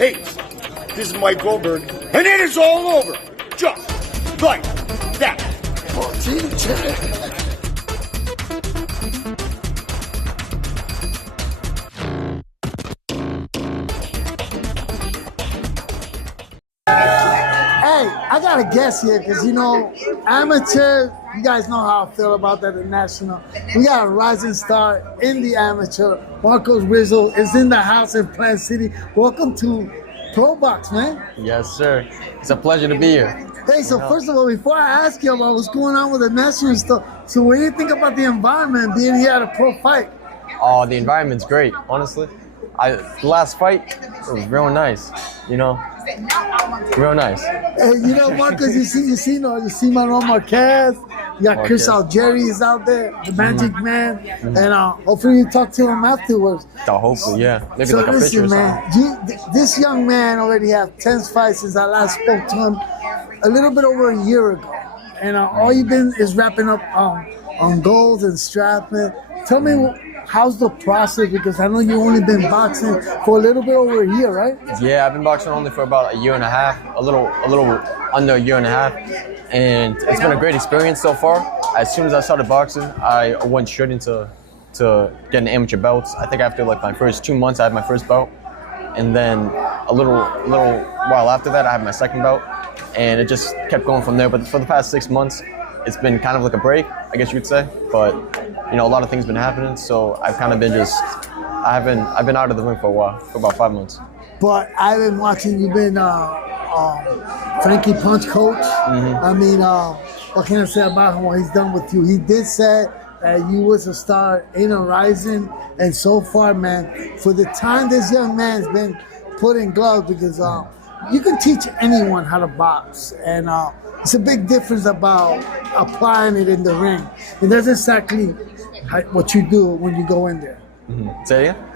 hates. This is Mike Goldberg, and it is all over. Just like that. Oh, gee, Hey, I got to guess here because, amateur, you guys know how I feel about that in national. We got a rising star in the amateur. Marcos Rizzo is in the house in Plant City. Welcome to Pro Box, man. Yes, sir. It's a pleasure to be here. Hey, so first of all, before I ask you about what's going on with the national stuff, so what do you think about the environment being here at a pro fight? Oh, the environment's great, honestly. The last fight, it was real nice, real nice. Hey, Marcos, you see my Ron Marquez. You got Chris Algieri is out there, the Magic Man, and hopefully you talk to him afterwards. Hopefully, yeah. Maybe so like a picture or man, something. this young man already has 10 fights since I last spoke to him a little bit over a year ago, and all you've been is wrapping up on goals and strapping. Tell me, how's the process? Because I know you've only been boxing for a little bit over a year, right? Yeah, I've been boxing only for about a year and a half, a little under a year and a half, and it's been a great experience so far. As soon as I started boxing, I went straight into getting amateur belts. I think after like my first 2 months, I had my first belt, and then a little while after that, I had my second belt, and it just kept going from there. But for the past 6 months, it's been kind of like a break, I guess you could say. But a lot of things been happening, so I've kind of been I've been out of the ring for a while, for about 5 months. But I've been watching. You've been Frankie Punch coach. I mean, what can I say about him? What he's done with you? He did say that you was a star in a rising, and so far, man, for the time this young man's been put in gloves, because you can teach anyone how to box, and it's a big difference about applying it in the ring. And that's exactly what you do when you go in there. Say it again?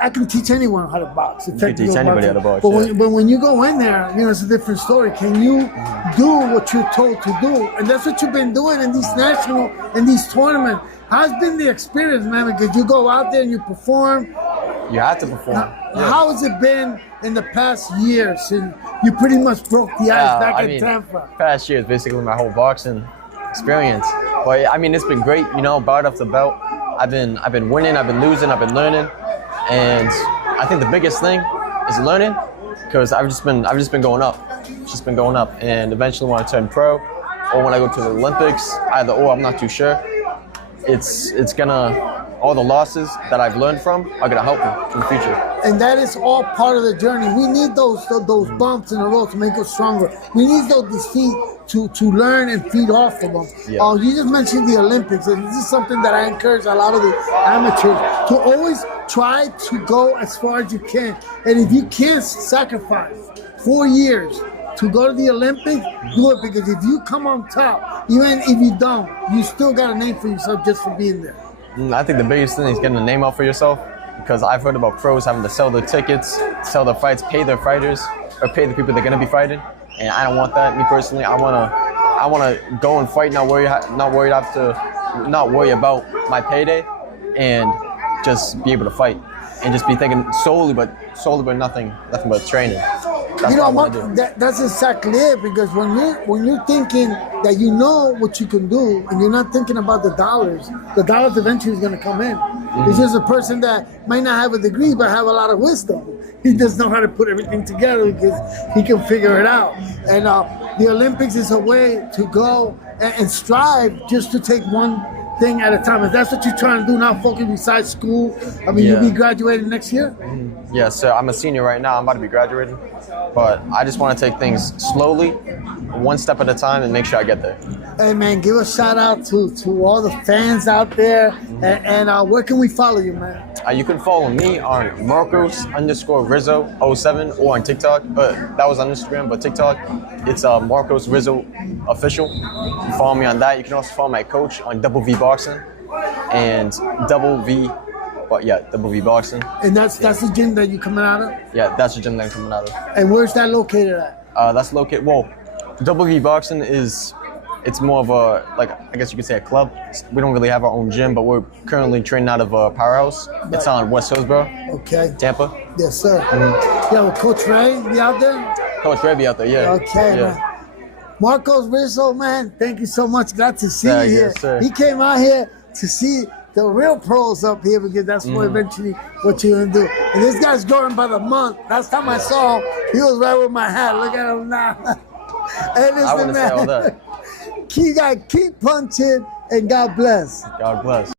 I can teach anyone how to box. You can teach anybody how to box. But when you go in there, it's a different story. Can you do what you're told to do? And that's what you've been doing in these national and these tournaments. How's been the experience, man? Because you go out there and you perform. You have to perform. How has it been in the past year since you pretty much broke the ice back in Tampa? Past year is basically my whole boxing experience. But I mean, it's been great, belt after belt. I've been winning, I've been losing, I've been learning, and I think the biggest thing is learning, because I've just been going up, and eventually when I turn pro or when I go to the Olympics, either or, I'm not too sure. It's gonna, all the losses that I've learned from are gonna help me in the future. And that is all part of the journey. We need those bumps in the road to make us stronger. We need those defeats to learn and feed off of them. Yeah. You just mentioned the Olympics, and this is something that I encourage a lot of the amateurs to always try to go as far as you can. And if you can't sacrifice 4 years to go to the Olympics, do it, because if you come on top, even if you don't, you still got a name for yourself just for being there. I think the biggest thing is getting a name out for yourself, because I've heard about pros having to sell their tickets, sell their fights, pay their fighters, or pay the people they're gonna be fighting, and I don't want that. Me personally, I wanna go and fight, not worry about my payday, and just be able to fight, and just be thinking solely but nothing but training. That's Mark, that's exactly it, because when you're thinking that you know what you can do and you're not thinking about the dollars eventually is going to come in. It's just a person that might not have a degree but have a lot of wisdom. He doesn't know how to put everything together because he can figure it out. And the Olympics is a way to go and strive just to take one thing at a time. If that's what you're trying to do now, focus besides school. I mean, you'll be graduating next year? Yeah, so I'm a senior right now. I'm about to be graduating. But I just want to take things slowly, one step at a time, and make sure I get there. Hey, man, give a shout out to all the fans out there. And where can we follow you, man? You can follow me on Marcos_Rizzo07 or on TikTok. That was on Instagram, but TikTok, it's Marcos Rizzo Official. You can follow me on that. You can also follow my coach on Double V Boxing and Double V Boxing. And that's the gym that you're coming out of? Yeah, that's the gym that I'm coming out of. And where's that located at? That's located, Double V Boxing is it's more of a, like, I guess you could say a club. We don't really have our own gym, but we're currently training out of Powerhouse. It's on West Hillsborough, Okay. Tampa. Yes, sir. Yo, Coach Ray, be out there? Coach Ray be out there, yeah. Okay, yeah. man. Marcos Rizzo, man, thank you so much. Glad to see Yeah, you here. yes, sir. He came out here to see the real pros up here because that's what eventually what you're gonna do. And this guy's growing by the month. Last time I saw him, he was right with my hat. Look at him now. And I wouldn't say all that. Keep punching and God bless. God bless.